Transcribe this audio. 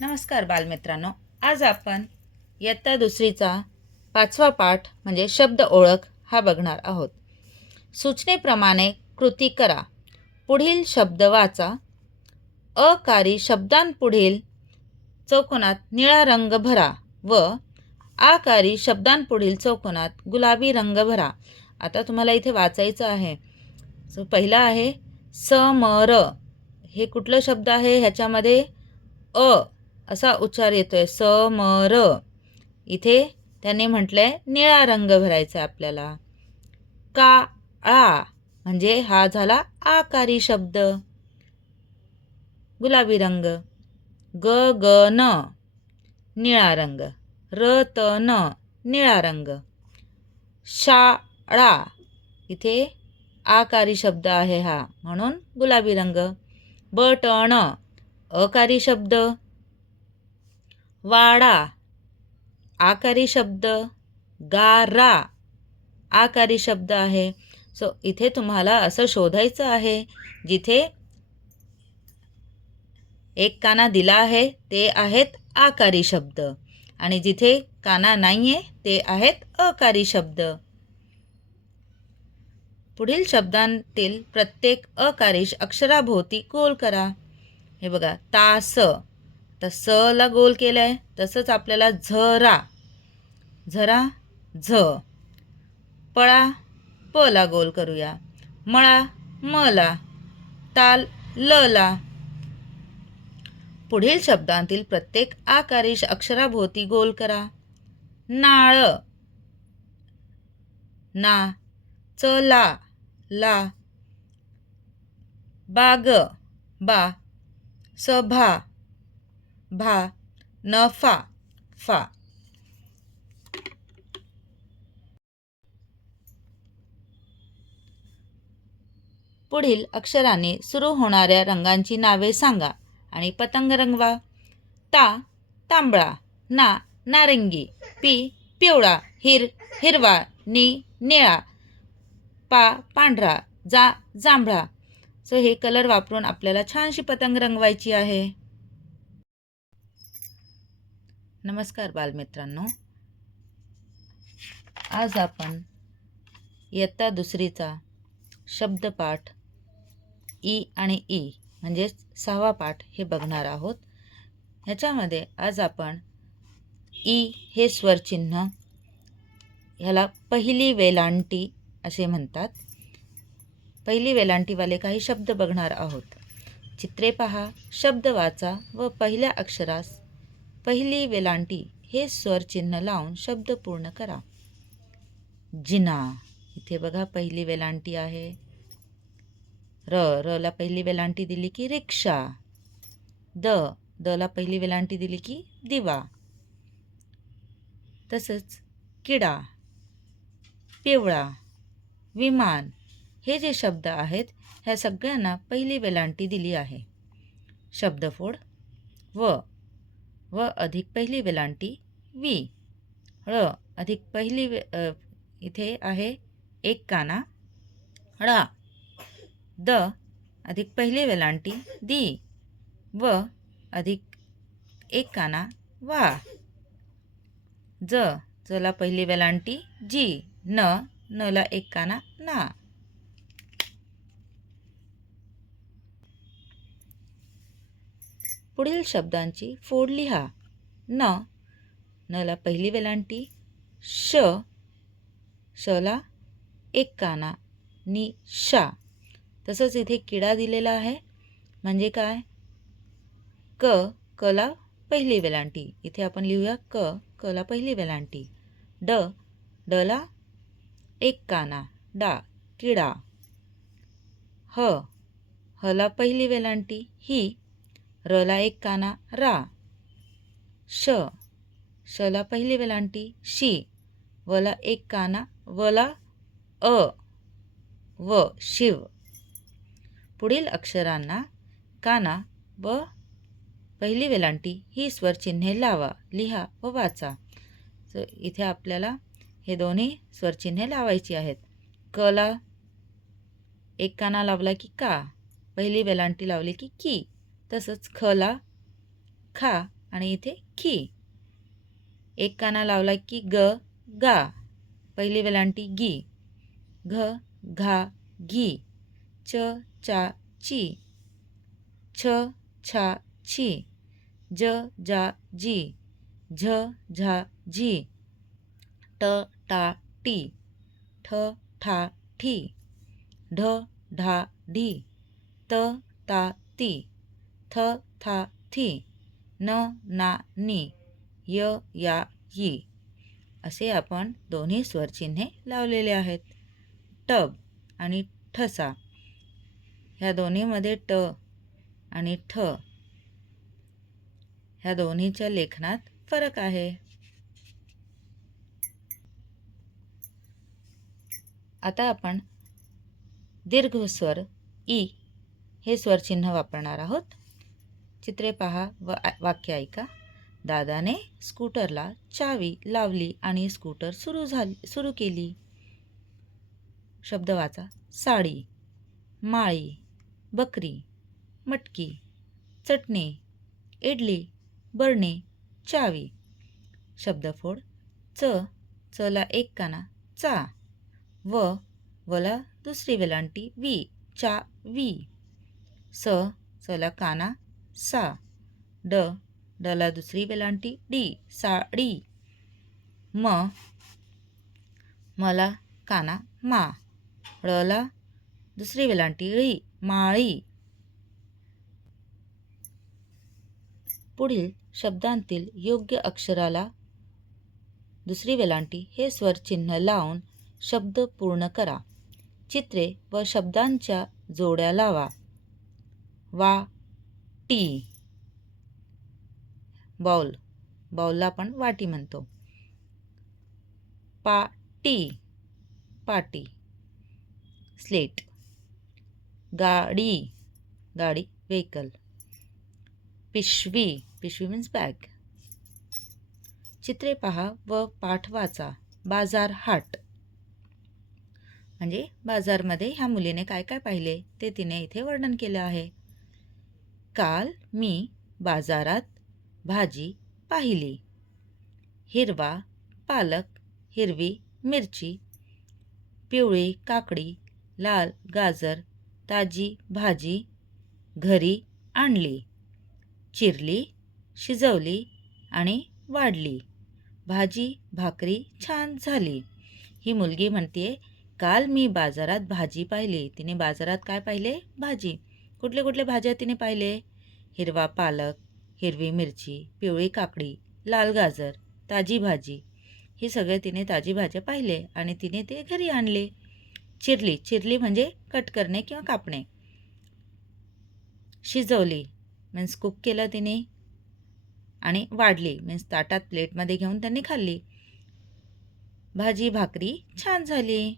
नमस्कार बालमित्रांनो, आज आपण इयत्ता दुसरीचा 5वा पाठ म्हणजे शब्द ओळख हा बघणार आहोत. सूचनेप्रमाणे कृती करा. पुढील शब्द वाचा. अकारी शब्दांपुढील चौकोनात निळा रंग भरा व आकारी शब्दांपुढील चौकोनात गुलाबी रंग भरा. आता तुम्हाला इथे वाचायचं आहे. पहिला आहे समर. हे कुठलं शब्द आहे? ह्याच्यामध्ये अ असा उच्चार येतोय, समर. इथे त्यांनी म्हटलंय निळा रंग भरायचा आपल्याला. काळा म्हणजे हा झाला आकारी शब्द, गुलाबी रंग. गगन निळा रंग. रतन निळा रंग. शाळा इथे आकारी शब्द आहे हा, म्हणून गुलाबी रंग. बटण अकारी शब्द. वाडा आकारी शब्द. गारा आकारी शब्द आहे. इथे तुम्हाला असं शोधायचं आहे जिथे एक काना दिला आहे ते आहेत आकारी शब्द आणि जिथे काना नाहीये ते आहेत अकारी शब्द. पुढील शब्दांतील प्रत्येक अकारी अक्षराभोवती गोल करा. हे बघा, तास. तर स ला गोल केलाय, तसंच आपल्याला झरा. झरा झ. पळा प ला गोल करूया. मळा म ला. ताल ल ला. पुढील शब्दांतील प्रत्येक आकारी अक्षराभोवती गोल करा. नाळ ना. चला ला. बाग बा. सभा भा. नफा फा. पुढील अक्षराने सुरू होणाऱ्या रंगांची नावे सांगा आणि पतंग रंगवा. ता तांबळा. ना नारंगी. पी पिवळा. हिरवा. नी निळा. पा पांढरा. जा जांभळा. हे कलर वापरून आपल्याला छानशी पतंग रंगवायची आहे. नमस्कार बालमित्रांनो, आज आपण इयत्ता दुसरीचा शब्दपाठ ई आणि ई म्हणजेच 6वा पाठ हे बघणार आहोत. ह्याच्यामध्ये आज आपण ई हे स्वरचिन्ह, ह्याला पहिली वेलांटी असे म्हणतात. पहिली वेलांटीवाले काही शब्द बघणार आहोत. चित्रे पहा, शब्द वाचा व पहिल्या अक्षरास पहिली वेलांटी हे स्वरचिन्ह लावून शब्द पूर्ण करा. जिना. इथे बघा पहिली वेलांटी आहे. र ला पहिली वेलांटी दिली की रिक्षा. द ला पहिली वेलांटी दिली की दिवा. तसंच किडा, पिवळा, विमान हे जे शब्द आहेत ह्या सगळ्यांना पहिली वेलांटी दिली आहे. शब्दफोड व अधिक पहिली वेलांटी वी. ळ अधिक पहिली इथे आहे एक काना ळा. द अधिक पहिली वेलांटी दी व अधिक एक काना वा. ला पहिली वेलांटी जी. न ला एक काना ना. पुढील शब्दांची फोड लिहा. न ला पहिली वेलांटी श. ला एक काना नि शा. तसंच इथे किडा दिलेला आहे म्हणजे काय? क ला पहिली वेलांटी. इथे आपण लिहूया क ला पहिली वेलांटी. ड ला एक काना डा किडा. ह ला पहिली वेलांटी ही. र ला एक काना रा. श ला पहिली वेलांटी शी. व ला एक काना वला व शिव. पुढील अक्षरांना काना व पहिली वेलांटी ही स्वरचिन्हे लावा, लिहा व वाचा. इथे आपल्याला हे दोन्ही स्वरचिन्हे लावायची आहेत. क ला एक काना लावला की का. पहिली वेलांटी लावली की. तसंच ख ला खा आणि इथे खी. एक काना लावला की ग गा. पहिली वेलांटी गी. घ घा घी. च चा ची. छ छा छी. ज जा जी. झ झा झी. ट टा टी. ठ ठा ठी. ढ ढा ढी. त ता ती. थ था थी. न ना नी. य या यी. असे आपण दोन्ही स्वरचिन्हे लावलेले आहेत. टब आणि ठसा ह्या दोन्हीमध्ये ट आणि ठ ह्या दोन्हीच्या लेखनात फरक आहे. आता आपण दीर्घ स्वर ई हे स्वरचिन्ह वापरणार आहोत. चित्रे पहा व वाक्य ऐका. दादाने स्कूटरला चावी लावली आणि स्कूटर सुरू केली. शब्द वाचा. साडी, माळी, बकरी, मटकी, चटणी, इडली, बरणी, चावी. शब्दफोड. चला एक काना चा. वला दुसरी वेलांटी वी. चा वी. चला काना सा. डला दुसरी वेलांटी डी. साडी. मला काना मा. ळला दुसरी वेलांटी ळी. माळी. पुढील शब्दांतील योग्य अक्षराला दुसरी वेलांटी हे स्वरचिन्ह लावून शब्द पूर्ण करा. चित्रे व शब्दांच्या जोड्या लावा. वाटी. बाउलला आपण वाटी म्हणतो. पाटी. स्लेट. गाडी व्हेकल. पिशवी मीन्स बॅग. चित्रे पहा व पाठ वाचा. बाजार हाट म्हणजे बाजारमध्ये ह्या मुलीने काय काय पाहिले ते तिने इथे वर्णन केलं आहे. काल मी बाजारात भाजी पाहिली. हिरवा पालक, हिरवी मिरची, पिवळी काकडी, लाल गाजर, ताजी भाजी घरी आणली. चिरली, शिजवली आणि वाढली. भाजी भाकरी छान झाली. ही मुलगी म्हणते काल मी बाजारात भाजी पाहिली. तिने बाजारात काय पाहिले? भाजी. कुठले कुठले भाज्या तिने पाहिले? हिरवा पालक, हिरवी मिरची, पिवळी काकडी, लाल गाजर, ताजी भाजी. ही सगळे तिने ताजी भाज्या पाहिले आणि तिने ते घरी आणले. चिरली म्हणजे कट करणे किंवा कापणे. शिजवली मीन्स कुक केलं तिने. आणि वाढली मीन्स ताटात प्लेटमध्ये घेऊन त्यांनी खाल्ली. भाजी भाकरी छान झाली.